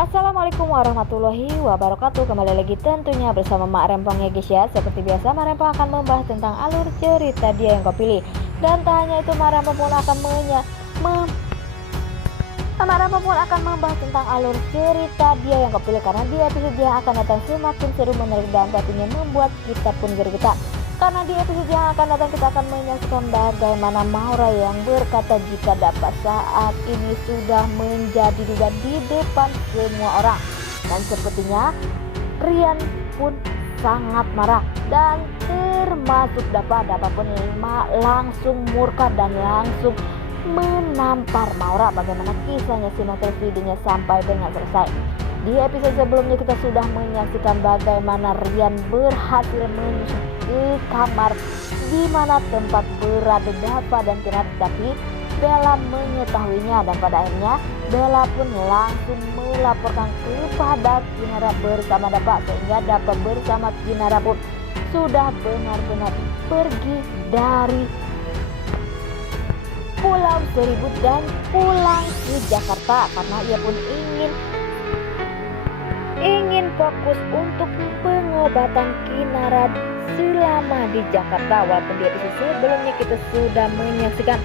Assalamualaikum warahmatullahi wabarakatuh. Kembali lagi tentunya bersama Mak Rempong ya guys ya. Seperti biasa Mak Rempong akan membahas tentang alur cerita dia yang kau pilih. Dan tak hanya itu, Mak Rempong pun akan membahas tentang alur cerita dia yang kau pilih. Karena di episode yang akan datang semakin seru, menarik dan pastinya membuat kita pun gergetan. Karena di episode yang akan datang kita akan menyaksikan bagaimana Maura yang berkata jika dapat saat ini sudah menjadi duda di depan semua orang. Dan sepertinya Rian pun sangat marah dan termasuk Dapa pun langsung murka dan langsung menampar Maura. Bagaimana kisahnya, simak terus videonya sampai dengan selesai. Di episode sebelumnya kita sudah menyaksikan bagaimana Rian berhasil menyusup ke kamar di mana tempat berada Dapa dan Kinara, tapi Bella mengetahuinya dan pada akhirnya Bella pun langsung melaporkan kepada Kinara bersama Dapa, sehingga Dapa bersama Kinara pun sudah benar-benar pergi dari Pulau Seribu dan pulang ke Jakarta karena ia pun ingin fokus untuk pengobatan Kinara selama di Jakarta. Walaupun di episode sebelumnya kita sudah menyaksikan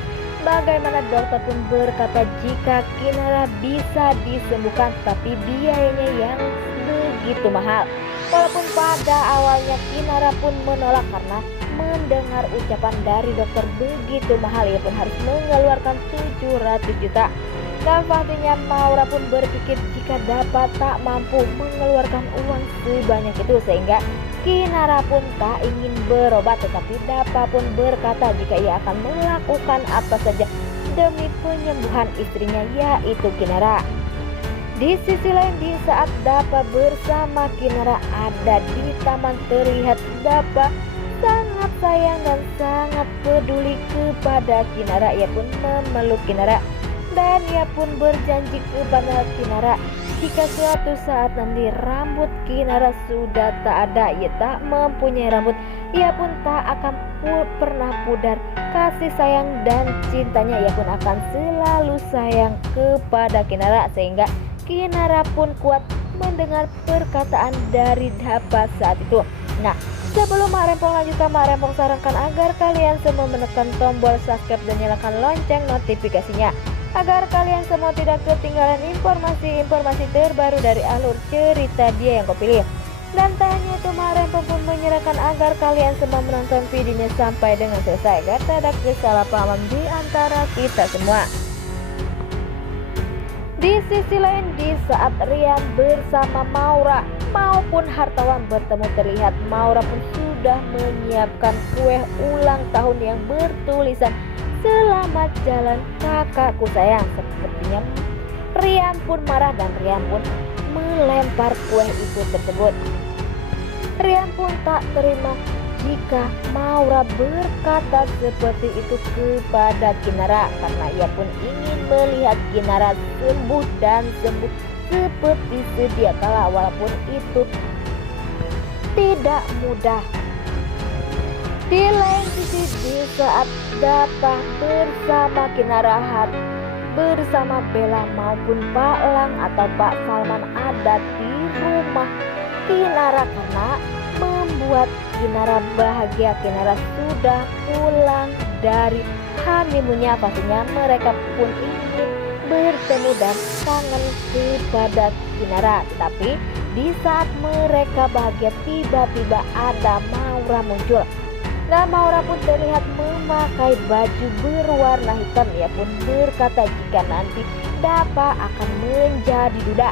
bagaimana dokter pun berkata jika Kinara bisa disembuhkan, tapi biayanya yang begitu mahal. Walaupun pada awalnya Kinara pun menolak karena mendengar ucapan dari dokter begitu mahal, ia pun harus mengeluarkan 700 juta. Dan pastinya Maura pun berpikir jika dapat tak mampu mengeluarkan uang sebanyak itu, sehingga Kinara pun tak ingin berobat, tetapi Dapa pun berkata jika ia akan melakukan apa saja demi penyembuhan istrinya, yaitu Kinara. Di sisi lain, di saat Dapa bersama Kinara ada di taman, terlihat Dapa sangat sayang dan sangat peduli kepada Kinara. Ia pun memeluk Kinara dan ia pun berjanji kepada Kinara jika suatu saat nanti rambut Kinara sudah tak ada, ia tak mempunyai rambut, ia pun tak akan pernah pudar kasih sayang dan cintanya. Ia pun akan selalu sayang kepada Kinara, sehingga Kinara pun kuat mendengar perkataan dari Dapa saat itu. Nah, sebelum Mak Rempong lanjutkan, Mak Rempong sarankan agar kalian semua menekan tombol subscribe dan nyalakan lonceng notifikasinya agar kalian semua tidak ketinggalan informasi-informasi terbaru dari alur cerita dia yang kau pilih. Dan tak hanya itu, Mak Rempong pun menyerahkan agar kalian semua menonton videonya sampai dengan selesai agar tak ada kesalahpahaman di antara kita semua. Di sisi lain, di saat Rian bersama Maura maupun hartawan bertemu, terlihat Maura pun sudah menyiapkan kue ulang tahun yang bertulisan "Selamat jalan kakakku sayang". Sepertinya Rian pun marah dan Rian pun melempar kue itu tersebut. Rian pun tak terima jika Maura berkata seperti itu kepada Kinara, karena ia pun ingin melihat Kinara sembuh dan sembuh seperti sedia kala, walaupun itu tidak mudah. Di lain sisi, di saat Dapa bersama Kinara, bersama Bella maupun Pak Lang atau Pak Salman ada di rumah Kinara karena membuat Kinara bahagia. Kinara sudah pulang dari honeymoonnya, pastinya mereka pun ingin bertemu dan kangen kepada Kinara. Tapi di saat mereka bahagia, tiba-tiba ada Maura muncul. Dan Maura pun terlihat memakai baju berwarna hitam. Ia pun berkata jika nanti Dapa akan menjadi duda.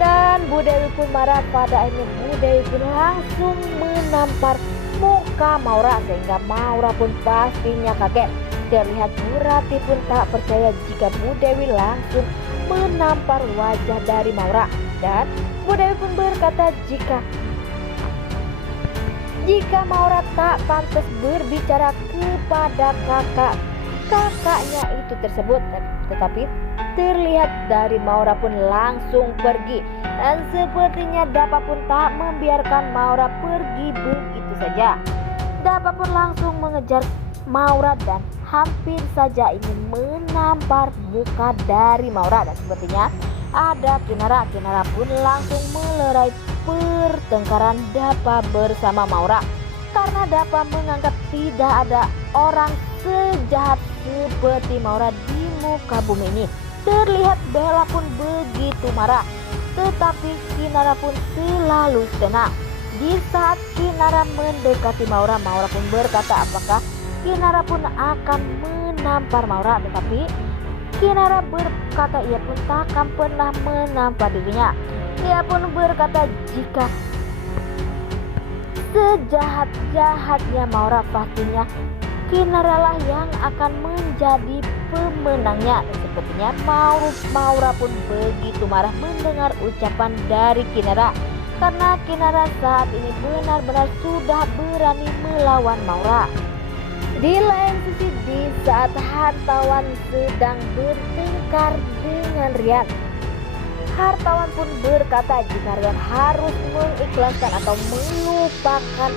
Dan Bu Dewi pun marah. Pada akhirnya Bu Dewi pun langsung menampar muka Maura, sehingga Maura pun pastinya kaget. Terlihat Bu Rati pun tak percaya jika Bu Dewi langsung menampar wajah dari Maura. Dan Bu Dewi pun berkata jika Maura tak pantas berbicara kepada kakaknya itu tersebut. Tetapi terlihat dari Maura pun langsung pergi, dan sepertinya Dapa pun tak membiarkan Maura pergi begitu saja. Dapa pun langsung mengejar Maura dan hampir saja ingin menampar muka dari Maura. Dan sepertinya ada Kinara. Kinara pun langsung melerai pertengkaran Dapa bersama Maura, karena Dapa menganggap tidak ada orang sejahat seperti Maura di muka bumi ini. Terlihat Bella pun begitu marah, tetapi Kinara pun selalu tenang. Di saat Kinara mendekati Maura, Maura pun berkata apakah Kinara pun akan menampar Maura, tetapi Kinara berkata ia pun takkan pernah menampar dirinya. Ia pun berkata jika sejahat-jahatnya Maura, pastinya Kinara lah yang akan menjadi pemenangnya. Dan sepertinya Maura pun begitu marah mendengar ucapan dari Kinara, karena Kinara saat ini benar-benar sudah berani melawan Maura. Di lain sisi, di saat hartawan sedang bertengkar dengan Rian, hartawan pun berkata jika Rian harus mengikhlaskan atau melupakan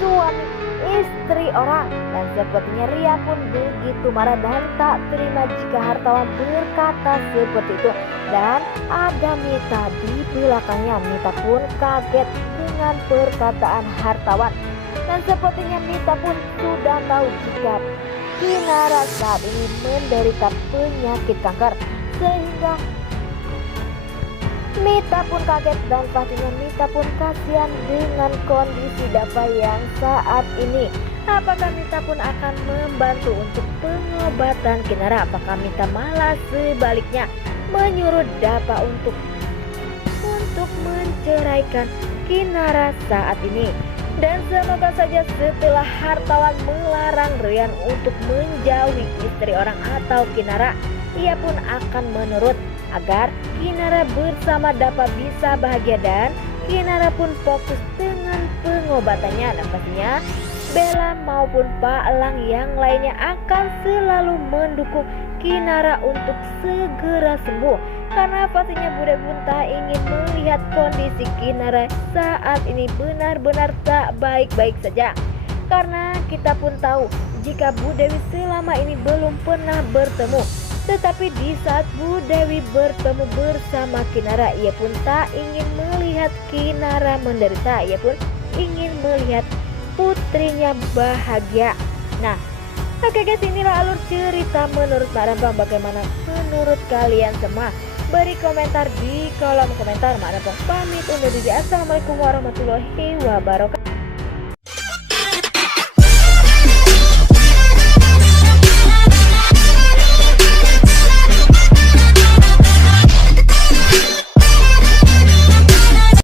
suami istri orang. Dan sepertinya Rian pun begitu marah dan tak terima jika hartawan berkata seperti itu. Dan ada Mita di belakangnya. Mita pun kaget dengan perkataan hartawan. Dan sepertinya Mita pun sudah tahu jika Kinara saat ini menderita penyakit kanker, sehingga Mita pun kaget dan pastinya Mita pun kasihan dengan kondisi Dapa yang saat ini. Apakah Mita pun akan membantu untuk pengobatan Kinara? Apakah Mita malah sebaliknya menyuruh Dapa untuk menceraikan Kinara saat ini? Dan semoga saja setelah hartawan melarang Rian untuk menjauhi istri orang atau Kinara, ia pun akan menurut agar Kinara bersama Dapa bisa bahagia dan Kinara pun fokus dengan pengobatannya. Dan pastinya Bella maupun Pak Elang yang lainnya akan selalu mendukung Kinara untuk segera sembuh, karena pastinya Bude pun tak ingin melihat kondisi Kinara saat ini benar-benar tak baik-baik saja. Karena kita pun tahu jika Bu Dewi selama ini belum pernah bertemu, tetapi di saat Bu Dewi bertemu bersama Kinara, ia pun tak ingin melihat Kinara menderita. Ia pun ingin melihat putrinya bahagia. Nah, oke guys, inilah alur cerita menurut Mak Rempong. Bagaimana menurut kalian semua? Beri komentar di kolom komentar. Mak Rempong pamit undur diri. Assalamualaikum warahmatullahi wabarakatuh.